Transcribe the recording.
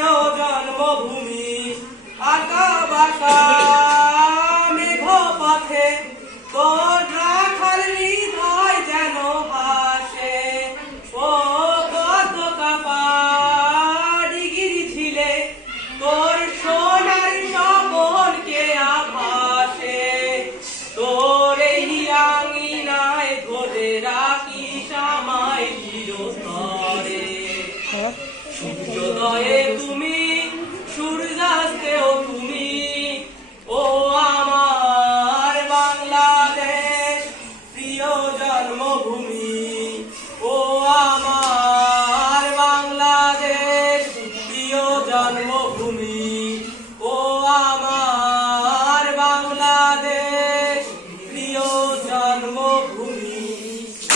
প্রিয় জন্মভূমি। আঁকা বাঁকা মেঘ পথে তোর রাখাল হৃদয় যেন হাসে। ও কত কাপা ডিগিরি ছিলে তোর সোনার স্বপনকে আভাসে। তোর এই আঙিনায় ধরে রাখিস আমায় চিরতরে। সূর্যোদয়ে তুমি, সূর্যাস্তেও তুমি, ও আমার বাংলাদেশ প্রিয় জন্মভূমি। ও আমার বাংলাদেশ প্রিয় জন্মভূমি। ও আমার বাংলাদেশ প্রিয় জন্ম